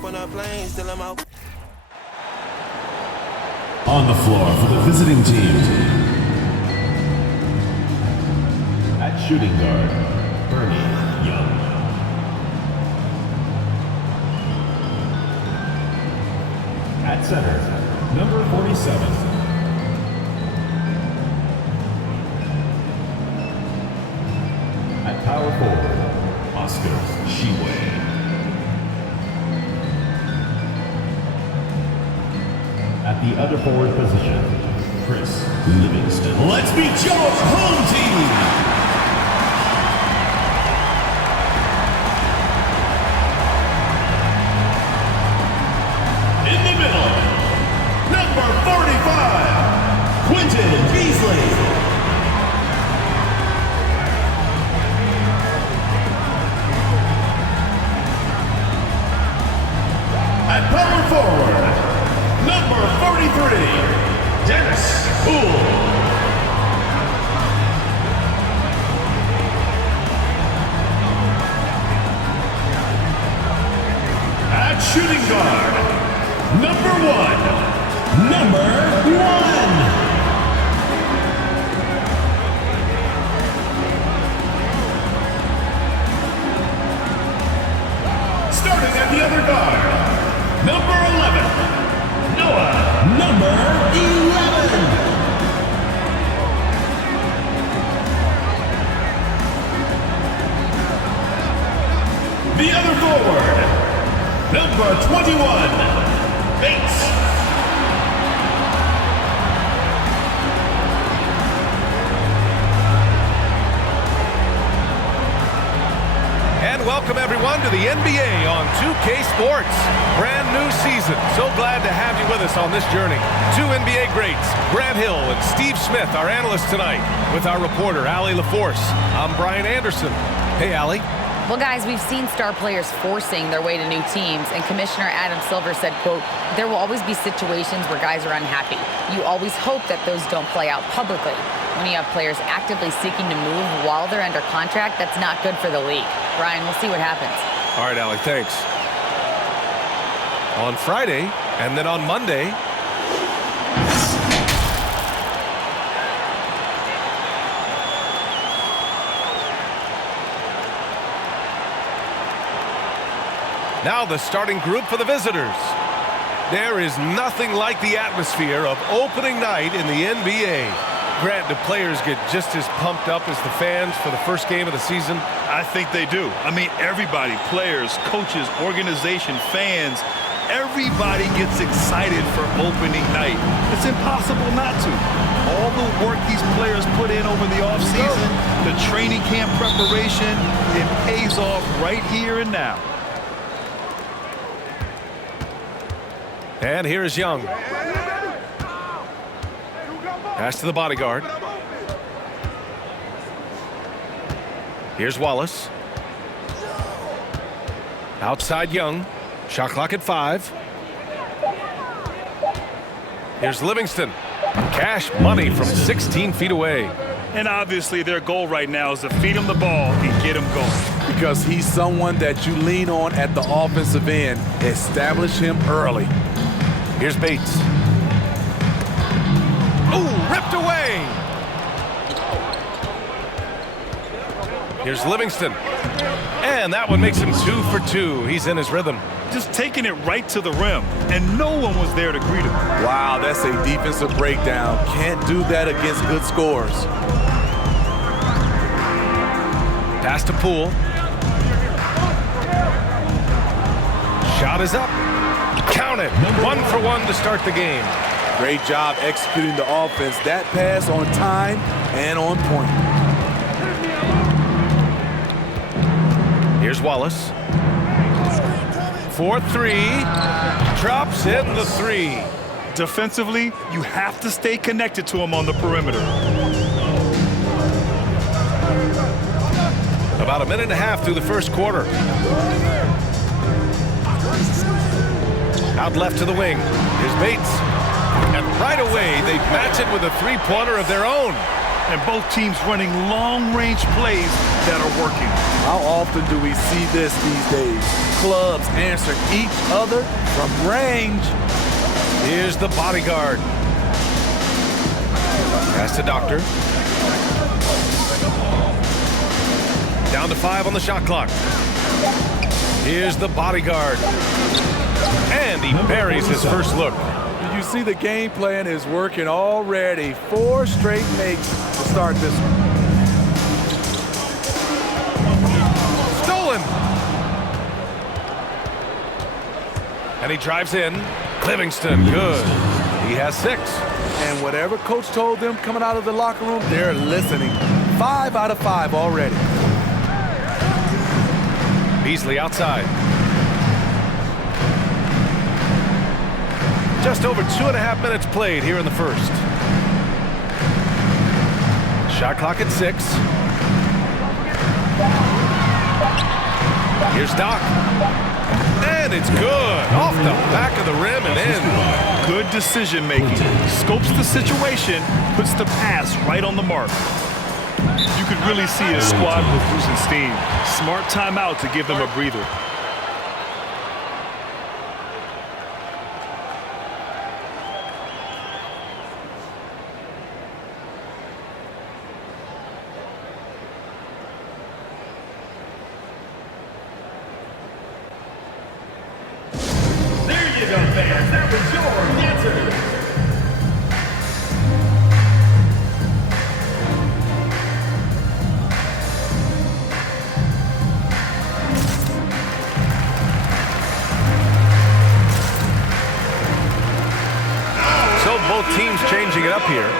hop on a plane, still I'm out. On the floor for the visiting team. At shooting guard, Bernie Young. At center, number 47. At power forward, Oscar Shiway. At the other forward position, Chris Livingston. Let's meet your home team! In the middle, number 45, Quentin Beasley. At power forward, number 43, Dennis Poole. At shooting guard, number 1. Starting at the other guard, number 11, Noah. Number 11. The other forward, number 21, Bates. And welcome everyone to the NBA on 2K Sports. Brand new season. So glad to have you with us on this journey. Two NBA greats, Grant Hill and Steve Smith, our analysts tonight, with our reporter, Allie LaForce. I'm Brian Anderson. Hey, Allie. Well, guys, we've seen star players forcing their way to new teams, and Commissioner Adam Silver said, quote, there will always be situations where guys are unhappy. You always hope that those don't play out publicly. When you have players actively seeking to move while they're under contract, that's not good for the league. Brian, we'll see what happens. All right, Allie, thanks. On Friday, and then on Monday, now the starting group for the visitors. There is nothing like the atmosphere of opening night in the NBA. Grant, do players get just as pumped up as the fans for the first game of the season? I think they do. I mean, everybody, players, coaches, organization, fans, everybody gets excited for opening night. It's impossible not to. All the work these players put in over the offseason, the training camp preparation, it pays off right here and now. And here is Young. Pass to the bodyguard. Here's Wallace. Outside Young. Shot clock at 5. Here's Livingston. Cash money from 16 feet away. And obviously their goal right now is to feed him the ball and get him going. Because he's someone that you lean on at the offensive end. Establish him early. Here's Bates. Ooh, ripped away. Here's Livingston. And that one makes him 2 for 2. He's in his rhythm. Just taking it right to the rim, and no one was there to greet him. Wow, that's a defensive breakdown. Can't do that against good scores. Pass to Poole. Shot is up. Count it. 1 for 1 to start the game. Great job executing the offense. That pass on time and on point. Here's Wallace. 4-3. Drops in the 3. Defensively, you have to stay connected to him on the perimeter. About a minute and a half through the first quarter. Out left to the wing. Here's Bates. And right away, they match it with a three-pointer of their own. And both teams running long-range plays that are working. How often do we see this these days? clubs answer each other from range. Here's the bodyguard. Pass to Doctor. Down to 5 on the shot clock. Here's the bodyguard. And he buries his first look. You see the game plan is working already. 4 straight makes to start this one. Stolen. And he drives in. Livingston, good. He has 6. And whatever coach told them coming out of the locker room, they're listening. 5 out of 5 already. Beasley outside. Just over 2.5 minutes played here in the first. Shot clock at 6. Here's Doc. And it's good. Off the back of the rim and in. Good decision making. Scopes the situation, puts the pass right on the mark. You could really see his squad was losing steam. Smart timeout to give them a breather. There you go, fans. That was your answer. So both teams changing it up here.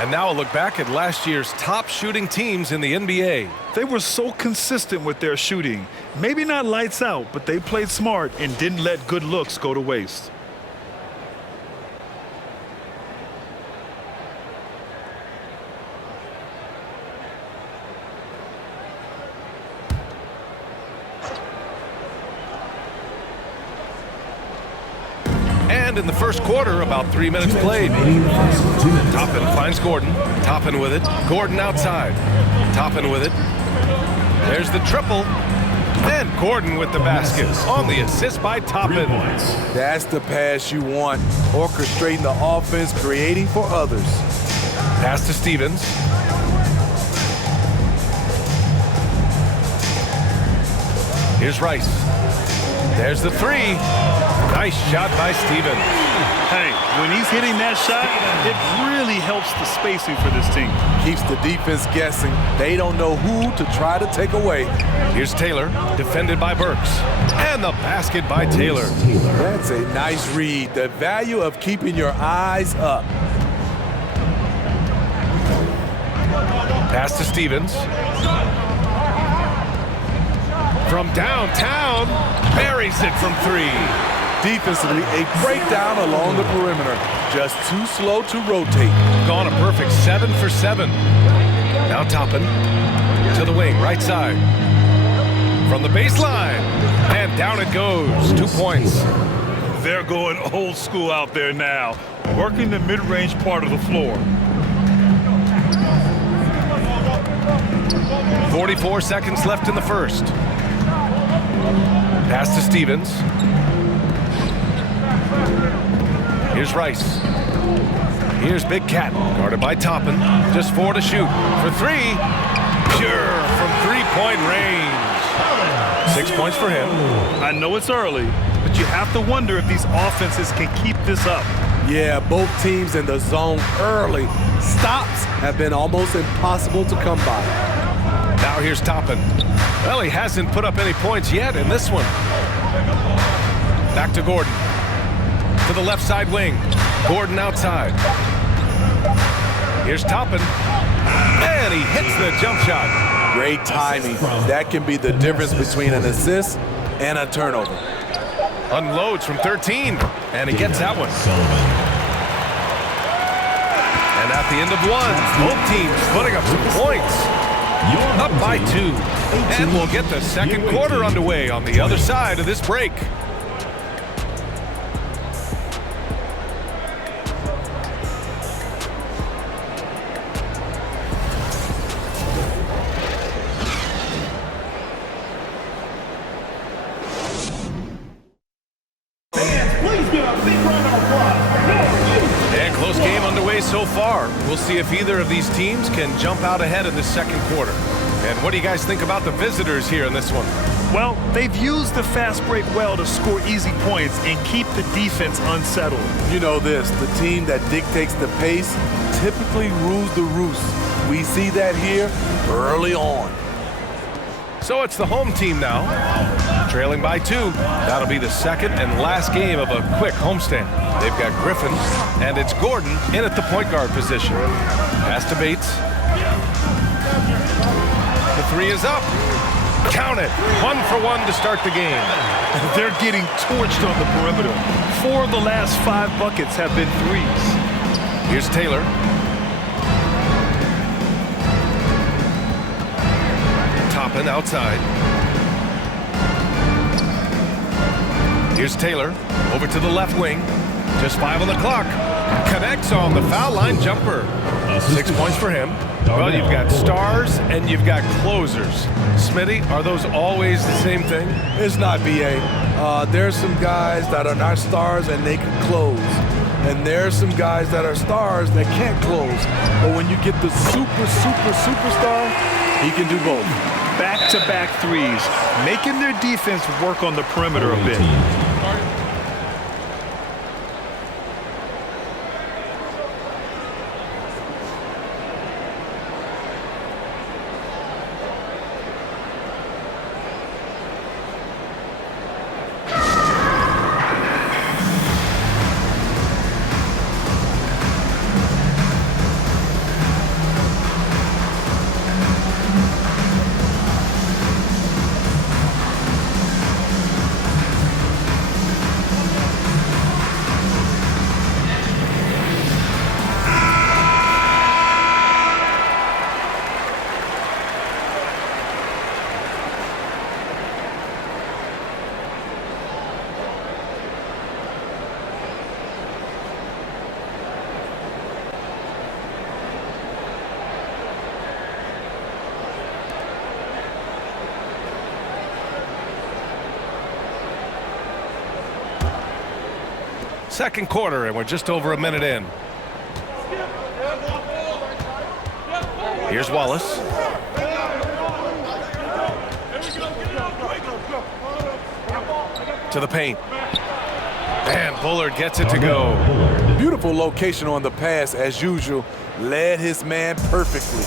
And now a look back at last year's top shooting teams in the NBA. They were so consistent with their shooting. Maybe not lights out, but they played smart and didn't let good looks go to waste. And in the first quarter, about 3 minutes played. Toppin finds Gordon. Toppin with it. Gordon outside. Toppin with it. There's the triple. And Gordon with the basket on the assist by Toppin. That's the pass you want. Orchestrating the offense, creating for others. Pass to Stevens. Here's Rice. There's the 3. Nice shot by Stevens. Hey, when he's hitting that shot, it really helps the spacing for this team. Keeps the defense guessing. They don't know who to try to take away. Here's Taylor, defended by Burks. And the basket by Taylor. That's a nice read. The value of keeping your eyes up. Pass to Stevens. From downtown, buries it from 3. Defensively, a breakdown along the perimeter. Just too slow to rotate. Gone a perfect 7 for 7. Now Toppin to the wing, right side. From the baseline, and down it goes. 2 points. They're going old school out there now, working the mid-range part of the floor. 44 seconds left in the first. Pass to Stevens. Here's Rice. Here's Big Cat, guarded by Toppin. Just 4 to shoot. For 3, pure from 3-point range. 6 points for him. I know it's early, but you have to wonder if these offenses can keep this up. Yeah, both teams in the zone early. Stops have been almost impossible to come by. Now here's Toppin. Well, he hasn't put up any points yet in this one. Back to Gordon. To the left side wing. Gordon outside. Here's Toppin. And he hits the jump shot. Great timing. That can be the difference between an assist and a turnover. Unloads from 13. And he gets that one. And at the end of 1, both teams putting up some points. Up by 2. And we'll get the second quarter underway on the other side of this break. give a big round of applause. And close game underway so far. We'll see if either of these teams can jump out ahead in the second quarter. And what do you guys think about the visitors here in this one? Well, they've used the fast break well to score easy points and keep the defense unsettled. You know this, the team that dictates the pace typically rules the roost. We see that here early on. So it's the home team now, trailing by 2. That'll be the second and last game of a quick homestand. They've got Griffin, and it's Gordon in at the point guard position. Pass to Bates. The 3 is up. Count it. 1 for 1 to start the game. They're getting torched on the perimeter. 4 of the last 5 buckets have been threes. Here's Taylor. Toppin outside. Here's Taylor over to the left wing. Just 5 on the clock. Connects on the foul line jumper. 6 points for him. Well, you've got stars and you've got closers. Smitty, are those always the same thing? It's not, B.A. There's some guys that are not stars and they can close. And there's some guys that are stars that can't close. But when you get the superstar, he can do both. Back-to-back threes, making their defense work on the perimeter a bit. Second quarter, and we're just over a minute in. Here's Wallace. To the paint. And Bullard gets it to go. Beautiful location on the pass, as usual. Led his man perfectly.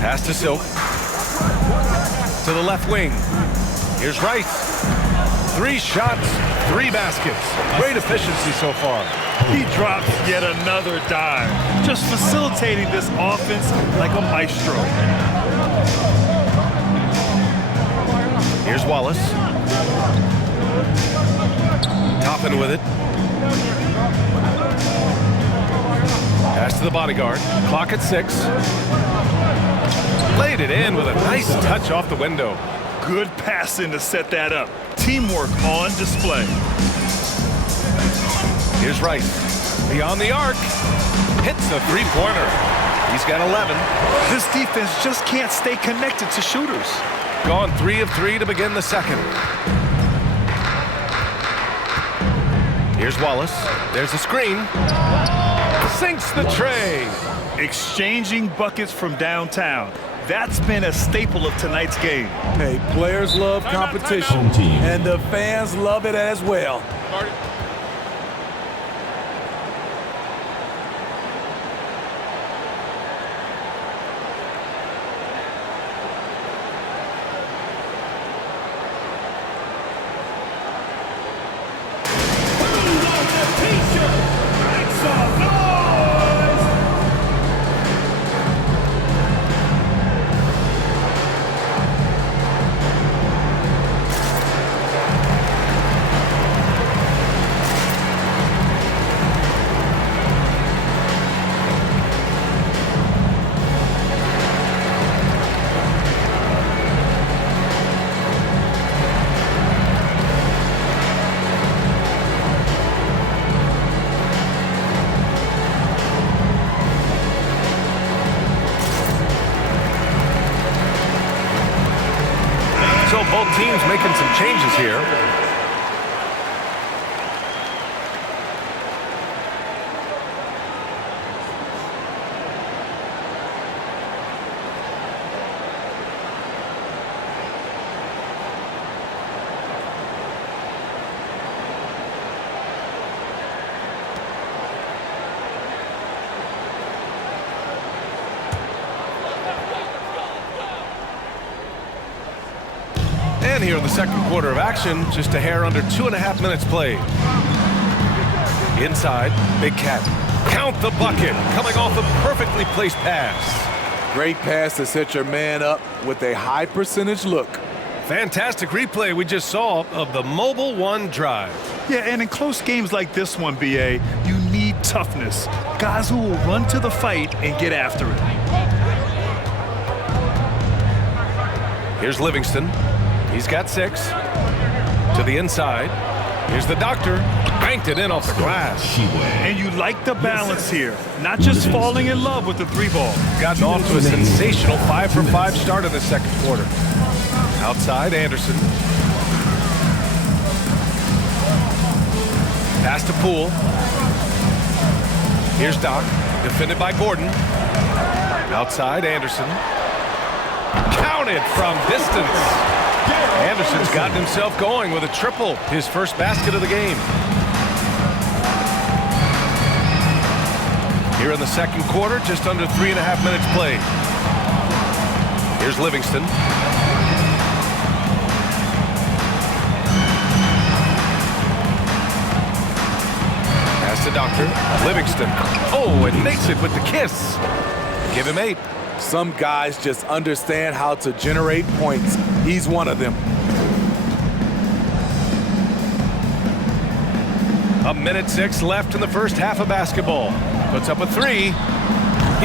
Pass to Silk. To the left wing. Here's Rice. 3 shots, 3 baskets. Great efficiency so far. He drops yet another dime, just facilitating this offense like a maestro. Here's Wallace. Toppin with it. Pass to the bodyguard. Clock at 6. Laid it in with a nice touch off the window. Good passing to set that up. Teamwork on display. Here's Rice. Beyond the arc. Hits the 3-pointer. He's got 11. This defense just can't stay connected to shooters. Gone 3 of 3 to begin the second. Here's Wallace. There's a screen. Sinks the tray. Exchanging buckets from downtown. That's been a staple of tonight's game. Hey, players love competition, and the fans love it as well. So both teams making some changes here. again here in the second quarter of action. Just a hair under 2.5 minutes played. Inside, Big Cat. Count the bucket, coming off a perfectly placed pass. Great pass to set your man up with a high percentage look. Fantastic replay we just saw of the Mobile One drive. Yeah, and in close games like this one, BA, you need toughness. Guys who will run to the fight and get after it. Here's Livingston. He's got 6. To the inside. Here's the doctor. Banked it in off the glass. And you like the balance here. Not just falling in love with the 3-ball. Gotten off to a sensational 5-for-5 start in the second quarter. Outside, Anderson. Pass to Poole. Here's Doc. Defended by Gordon. Outside, Anderson. Counted from distance. Anderson's gotten himself going with a triple. His first basket of the game. Here in the second quarter, just under 3.5 minutes played. Here's Livingston. Pass to Doctor. Livingston. Oh, and makes it with the kiss. Give him 8. Some guys just understand how to generate points. He's one of them. 1:06 left in the first half of basketball. Puts up a 3.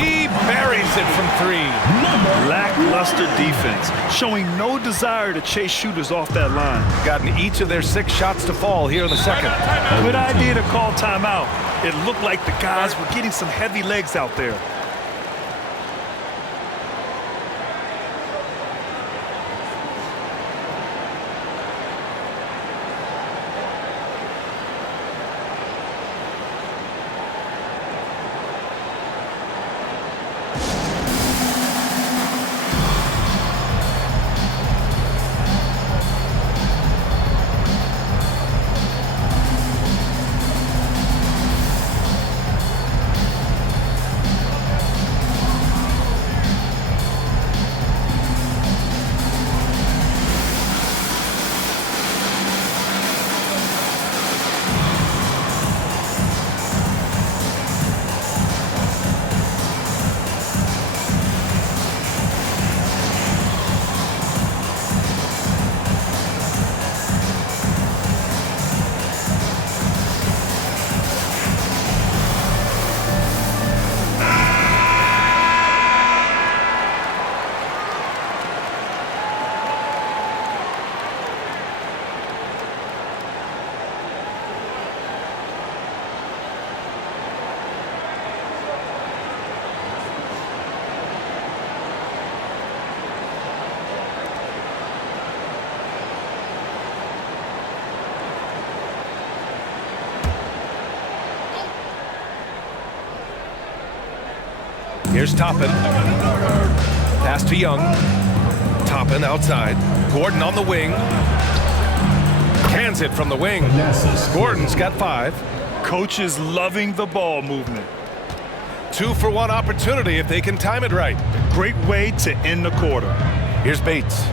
He buries it from 3. Lackluster defense, showing no desire to chase shooters off that line. Gotten each of their 6 shots to fall here in the second. Good idea to call timeout. It looked like the guys were getting some heavy legs out there. Here's Toppin. Pass to Young. Toppin outside. Gordon on the wing. Cans it from the wing. Gordon's got 5. Coach is loving the ball movement. 2-for-1 opportunity if they can time it right. Great way to end the quarter. Here's Bates.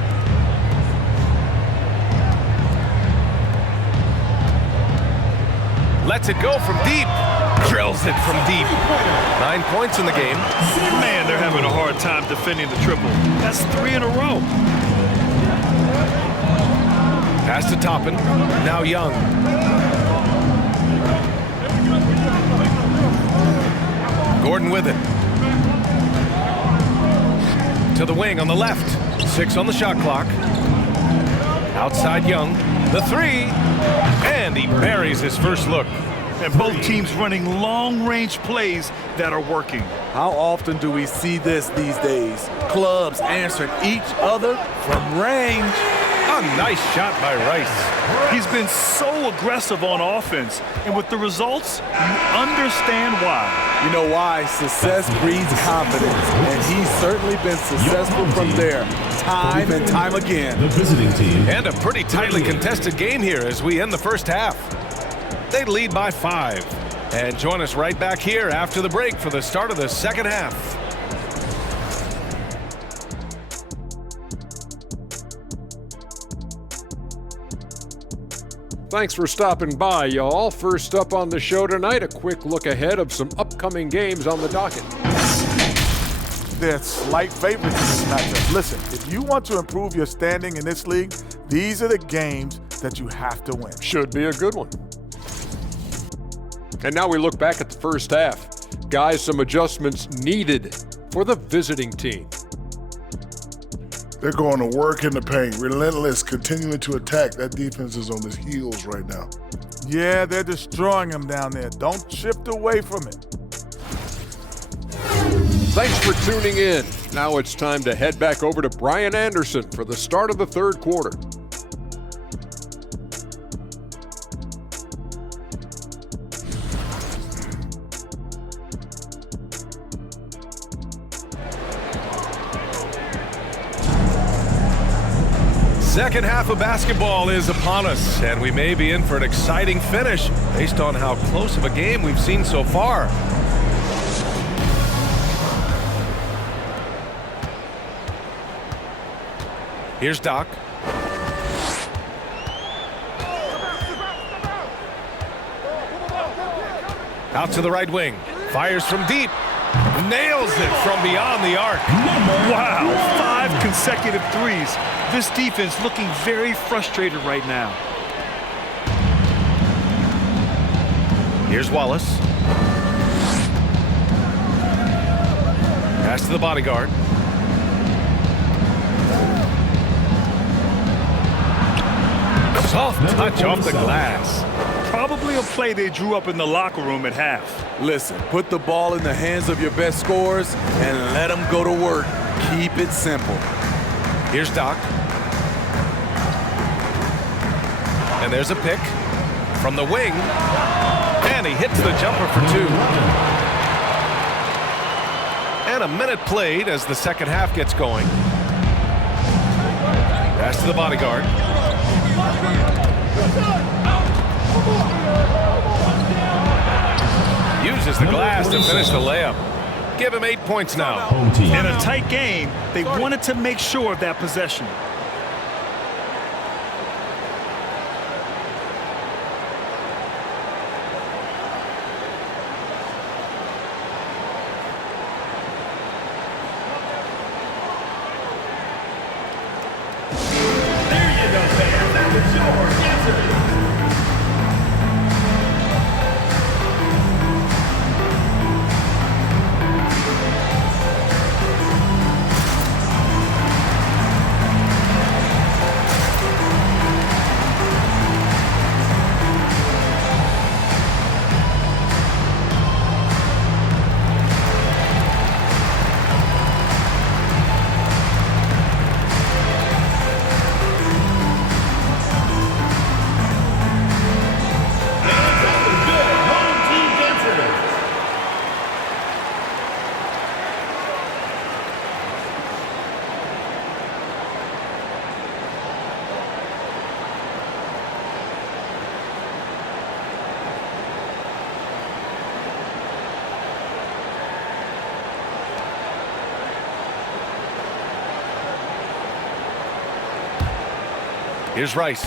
Lets it go from deep. Drills it from deep. 9 points in the game. Man, they're having a hard time defending the triple. That's 3 in a row. Pass to Toppin. Now Young. Gordon with it. To the wing on the left. 6 on the shot clock. Outside Young. The 3. And he buries his first look. And both teams running long-range plays that are working. How often do we see this these days? Clubs answering each other from range. A nice shot by Rice. He's been so aggressive on offense, and with the results, you understand why. You know why? Success breeds confidence, and he's certainly been successful from there, time and time again. The visiting team. And a pretty tightly contested game here as we end the first half. They lead by 5. And join us right back here after the break for the start of the second half. Thanks for stopping by, y'all. First up on the show tonight, a quick look ahead of some upcoming games on the docket. They're slight favorites in this matchup. Listen, if you want to improve your standing in this league, these are the games that you have to win. Should be a good one. And now we look back at the first half. Guys, some adjustments needed for the visiting team. They're going to work in the paint, relentless, continuing to attack. That defense is on its heels right now. Yeah, they're destroying them down there. Don't shift away from it. Thanks for tuning in. Now it's time to head back over to Brian Anderson for the start of the third quarter. Second half of basketball is upon us, and we may be in for an exciting finish based on how close of a game we've seen so far. Here's Doc. Out to the right wing. Fires from deep. Nails it from beyond the arc. Wow, 5 consecutive threes. This defense looking very frustrated right now. Here's Wallace. Pass to the bodyguard. Soft touch off the glass. Probably a play they drew up in the locker room at half. Listen, put the ball in the hands of your best scorers and let them go to work. Keep it simple. Here's Doc. And there's a pick from the wing. And he hits the jumper for 2. And a minute played as the second half gets going. Pass to the bodyguard. Uses the glass to finish the layup. Give him 8 points now. In a tight game, they wanted to make sure of that possession. There you go, fans. That was your answer. Here's Rice.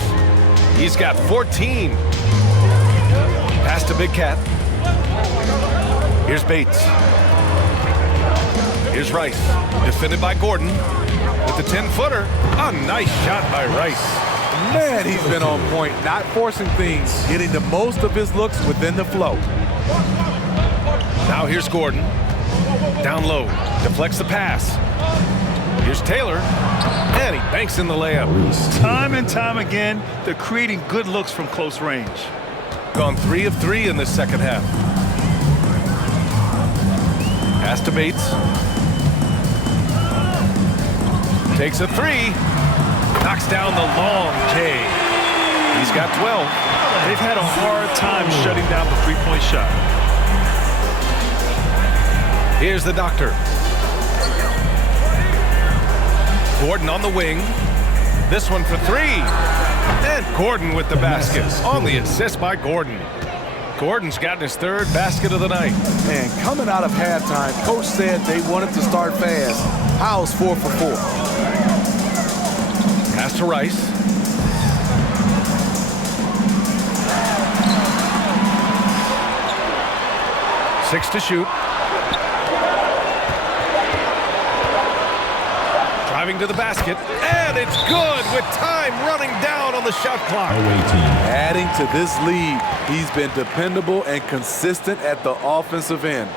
He's got 14. Pass to Big Cat. Here's Bates. Here's Rice. Defended by Gordon. With the 10-footer. A nice shot by Rice. Man, he's been on point, not forcing things, getting the most of his looks within the flow. Now here's Gordon. Down low. Deflects the pass. Here's Taylor. And he banks in the layup. Time and time again, they're creating good looks from close range. Gone 3 of 3 in this second half. Pass to Bates. Takes a 3. Knocks down the long J. He's got 12. They've had a hard time shutting down the three-point shot. Here's the doctor. Gordon on the wing. This one for 3. And Gordon with the basket. On the assist by Gordon. Gordon's gotten his 3rd basket of the night. And coming out of halftime, coach said they wanted to start fast. Howell's 4 for 4. Pass to Rice. 6 to shoot. Driving to the basket, and it's good with time running down on the shot clock. Adding to this lead, he's been dependable and consistent at the offensive end.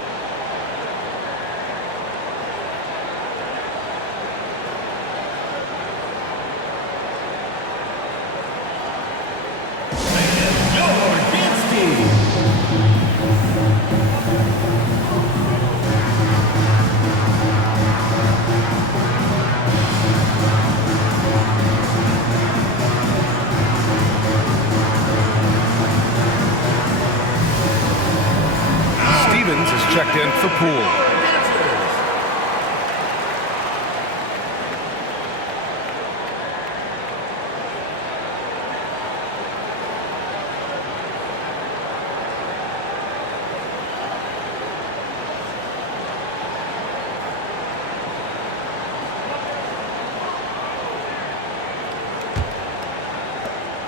Checked in for Poole.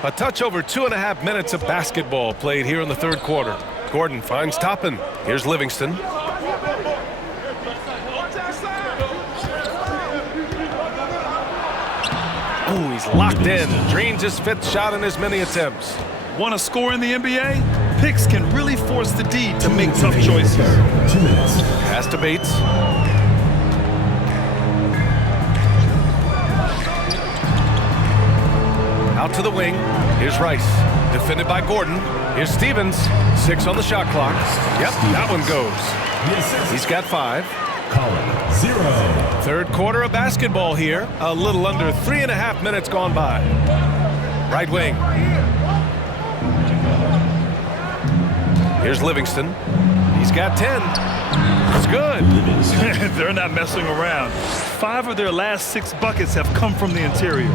A touch over 2.5 minutes of basketball played here in the third quarter. Gordon finds Toppin. Here's Livingston. Ooh, he's locked in. Dreams his 5th shot in as many attempts. Want to score in the NBA? Picks can really force the D to make tough choices. Pass to Bates. Out to the wing. Here's Rice. Defended by Gordon. Here's Stevens. 6 on the shot clock. Yep, that one goes. He's got 5. Third quarter of basketball here. A little under 3.5 minutes gone by. Right wing. Here's Livingston. He's got 10. It's good. They're not messing around. 5 of their last 6 buckets have come from the interior.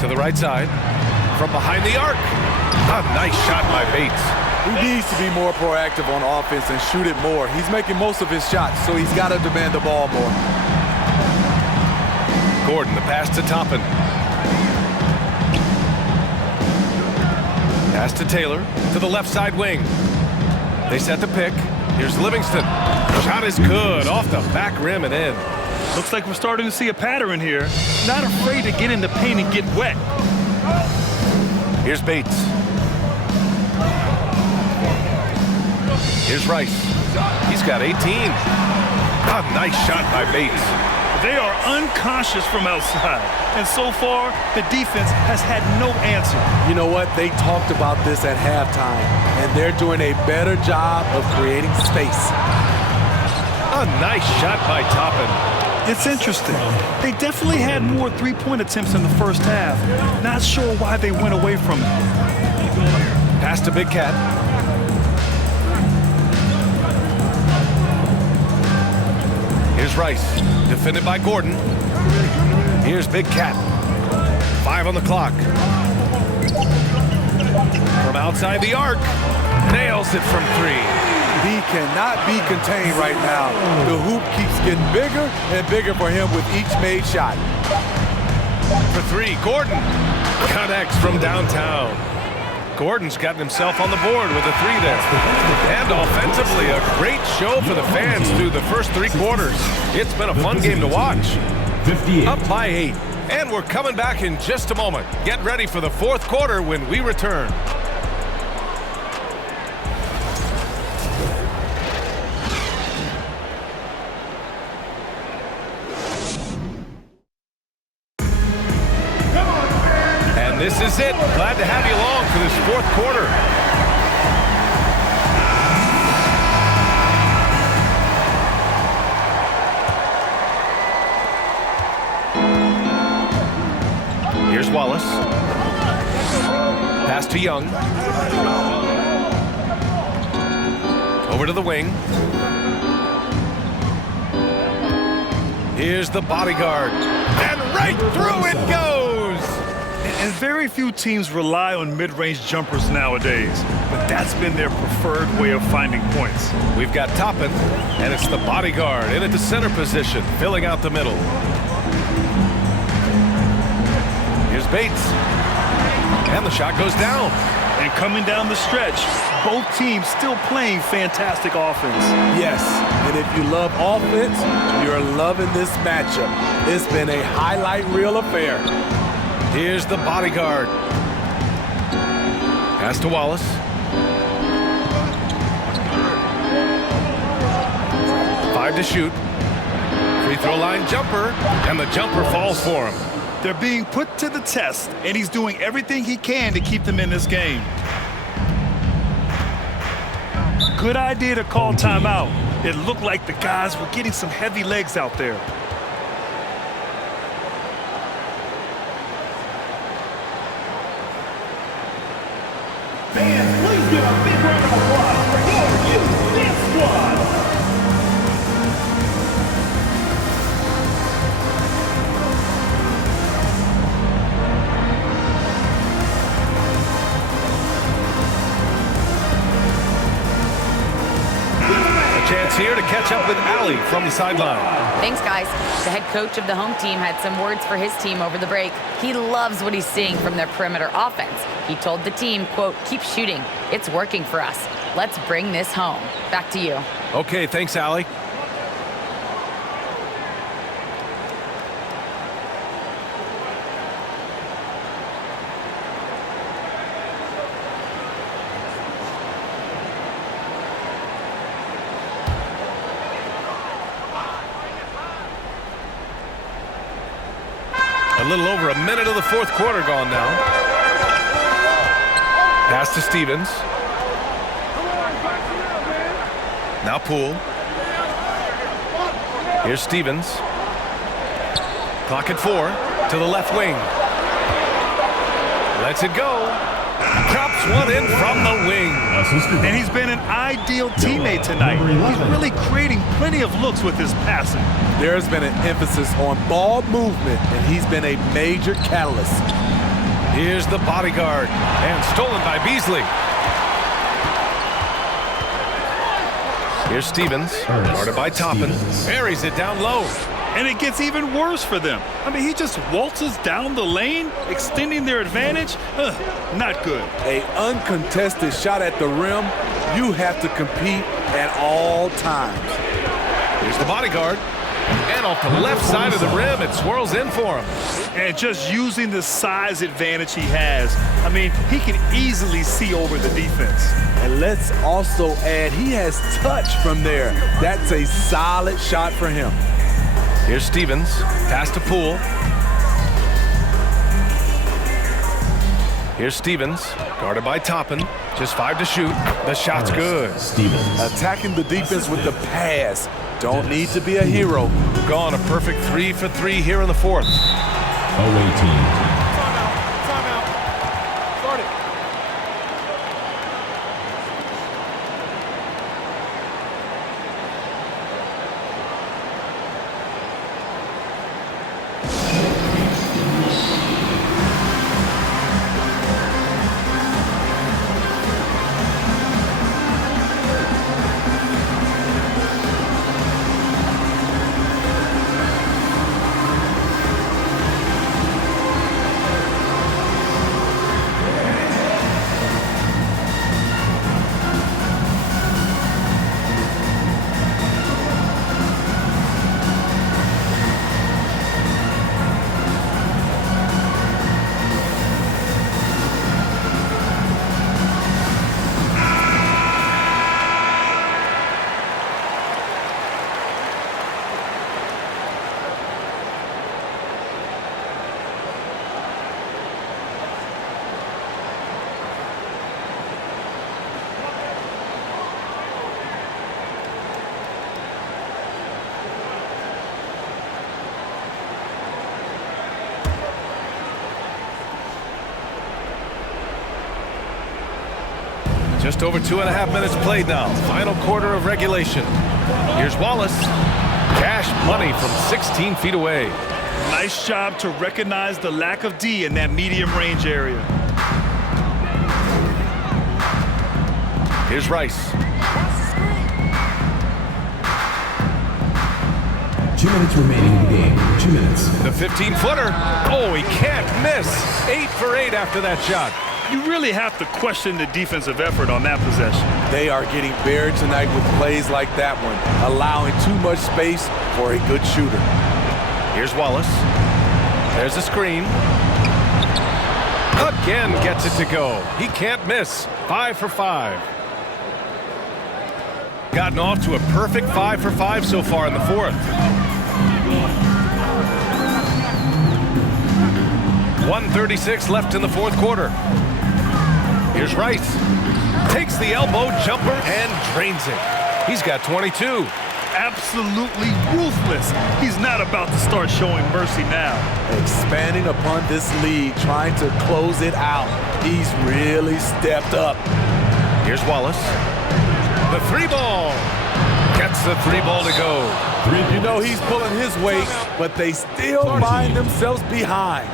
To the right side. From behind the arc. A nice shot by Bates. He needs to be more proactive on offense and shoot it more. He's making most of his shots, so he's got to demand the ball more. Gordon, the pass to Toppin. Pass to Taylor, to the left side wing. They set the pick. Here's Livingston. Shot is good, off the back rim and in. Looks like we're starting to see a pattern here. Not afraid to get in the paint and get wet. Here's Bates. Here's Rice. He's got 18. A nice shot by Bates. They are unconscious from outside. And so far, the defense has had no answer. You know what? They talked about this at halftime, and they're doing a better job of creating space. A nice shot by Toppin. It's interesting. They definitely had more three-point attempts in the first half. Not sure why they went away from it. Pass to Big Cat. Here's Rice, defended by Gordon. Here's Big Cat. 5 on the clock. From outside the arc, nails it from 3. He cannot be contained right now. The hoop keeps getting bigger and bigger for him with each made shot. For 3, Gordon connects from downtown. Gordon's gotten himself on the board with a 3 there. And offensively, a great show for the fans through the first 3 quarters. It's been a fun game to watch. Up by 8. And we're coming back in just a moment. Get ready for the fourth quarter when we return. And this is it. Glad to have you along for this fourth quarter. Here's Wallace. Pass to Young. Over to the wing. Here's the bodyguard. And right through it goes! And very few teams rely on mid-range jumpers nowadays, but that's been their preferred way of finding points. We've got Toppin, and it's the bodyguard in at the center position, filling out the middle. Here's Bates. And the shot goes down. And coming down the stretch, both teams still playing fantastic offense. Yes, and if you love offense, you're loving this matchup. It's been a highlight reel affair. Here's the bodyguard. Pass to Wallace. Five to shoot. Free throw line jumper, and the jumper falls for him. They're being put to the test, and he's doing everything he can to keep them in this game. Good idea to call timeout. It looked like the guys were getting some heavy legs out there. Fans, please give a big round of applause for your UC squad. Chance here to catch up with Allie from the sideline. Thanks, guys. The head coach of the home team had some words for his team over the break. He loves what he's seeing from their perimeter offense. He told the team, quote, "Keep shooting. It's working for us. Let's bring this home." Back to you. Okay, thanks, Allie. A little over a minute of the fourth quarter gone now. Pass to Stevens. Now Poole. Here's Stevens. Clock at 4 to the left wing. Lets it go. Drops one in from the wing. And he's been an ideal teammate tonight. He's really creating plenty of looks with his passing. There's been an emphasis on ball movement, and he's been a major catalyst. Here's the bodyguard. And stolen by Beasley. Here's Stevens. Guarded by Toppin. Buries it down low. And it gets even worse for them. I mean, he just waltzes down the lane, extending their advantage. Not good. An uncontested shot at the rim, you have to compete at all times. Here's the bodyguard. And off the left side of the rim, it swirls in for him. And just using the size advantage he has, I mean, he can easily see over the defense. And let's also add, he has touch from there. That's a solid shot for him. Here's Stevens. Pass to Poole. Here's Stevens. Guarded by Toppin. Just 5 to shoot. The shot's good. Stevens. Attacking the defense with the pass. Don't need to be a hero. Gone a perfect 3 for 3 here in the fourth. Away team. Just over 2.5 minutes played now. Final quarter of regulation. Here's Wallace. Cash money from 16 feet away. Nice job to recognize the lack of D in that medium range area. Here's Rice. 2 minutes remaining in the game. 2 minutes. The 15-footer. Oh, he can't miss. 8 for 8 after that shot. You really have to question the defensive effort on that possession. They are getting buried tonight with plays like that one, allowing too much space for a good shooter. Here's Wallace. There's a screen. Again gets it to go. He can't miss. 5 for 5. Gotten off to a perfect 5 for 5 so far in the fourth. 1:36 left in the fourth quarter. Here's Rice. Takes the elbow jumper and drains it. He's got 22. Absolutely ruthless. He's not about to start showing mercy now. Expanding upon this lead, trying to close it out. He's really stepped up. Here's Wallace. The 3-ball. Gets the 3-ball to go. You know he's pulling his weight, but they still find themselves behind.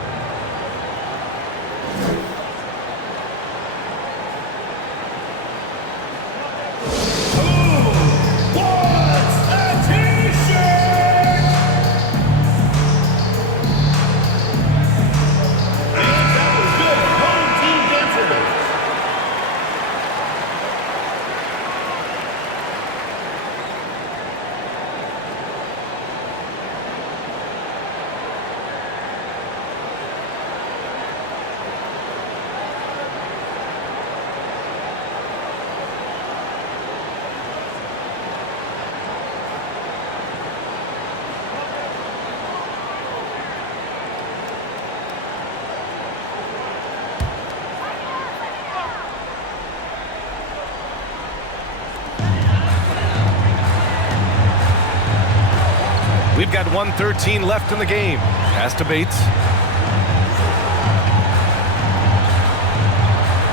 We've got 1:13 left in the game. Pass to Bates.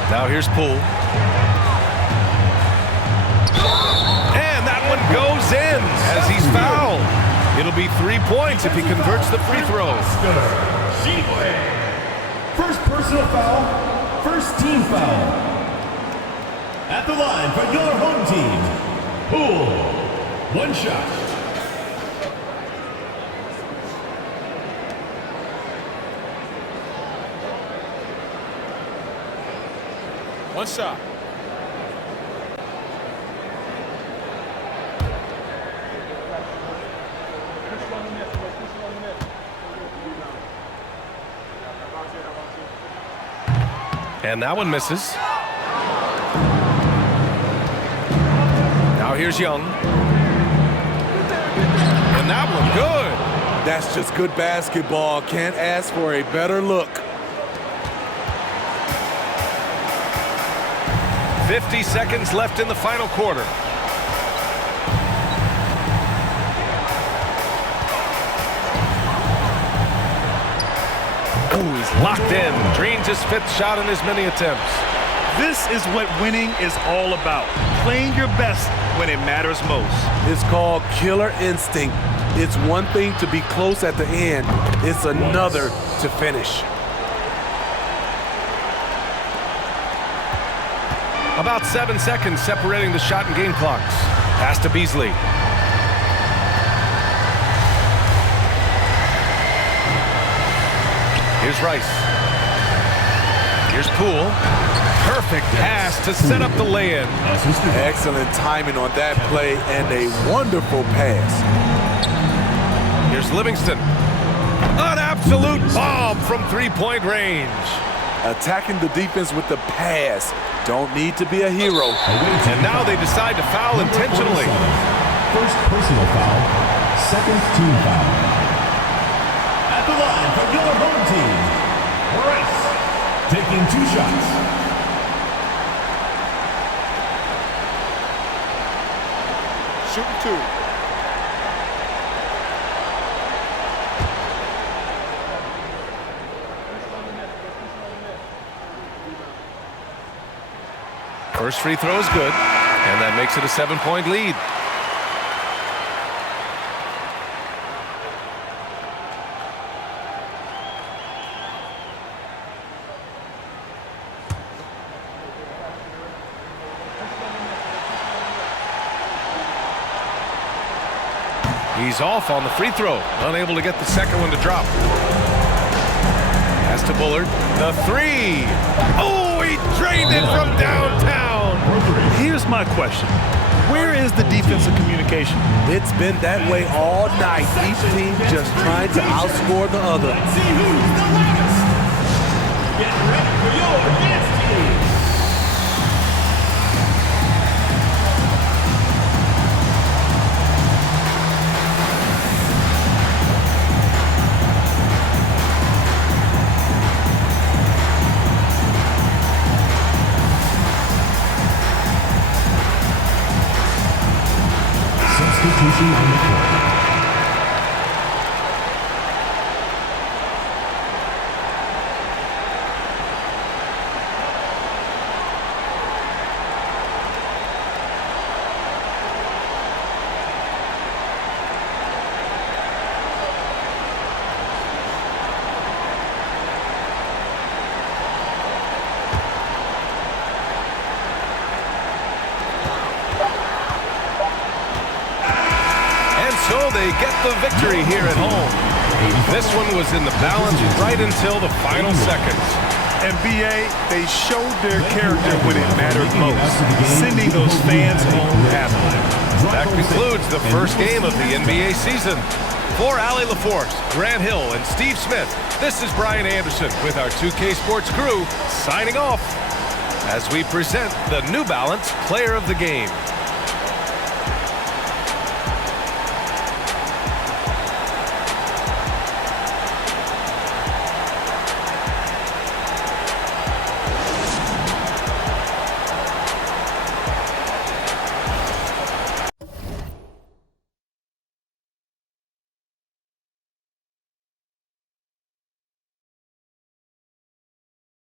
Now here's Poole. And that one goes in as he's fouled. It'll be 3 points if he converts the free throw. First personal foul, first team foul. At the line for your home team, Poole. 1 shot. One shot. And that one misses. Now here's Young. And that one good. That's just good basketball. Can't ask for a better look. 50 seconds left in the final quarter. Oh, he's locked in. Drains his 5th shot in his many attempts. This is what winning is all about. Playing your best when it matters most. It's called killer instinct. It's one thing to be close at the end. It's another to finish. About 7 seconds separating the shot and game clocks. Pass to Beasley. Here's Rice. Here's Poole. Perfect pass to set up the lay-in. Excellent timing on that play and a wonderful pass. Here's Livingston. An absolute bomb from 3-point range. Attacking the defense with the pass. Don't need to be a hero. And now they decide to foul intentionally. First personal foul, second team foul. At the line for your home team, Rice, taking 2 shots. Shooting 2. First free throw is good, and that makes it a 7-point lead. He's off on the free throw, unable to get the second one to drop. Pass to Bullard, the three. Oh, he drained it from downtown. Here's my question. Where is the defensive communication? It's been that way all night. Each team just trying to outscore the other. See who's the loudest. Get ready for your dance team. Substitution on the court. So they get the victory here at home. This one was in the balance right until the final seconds. And BA, they showed their character when it mattered most, sending those fans home happy. That concludes the first game of the NBA season. For Allie LaForce, Grant Hill, and Steve Smith, this is Brian Anderson with our 2K Sports crew signing off as we present the New Balance Player of the Game.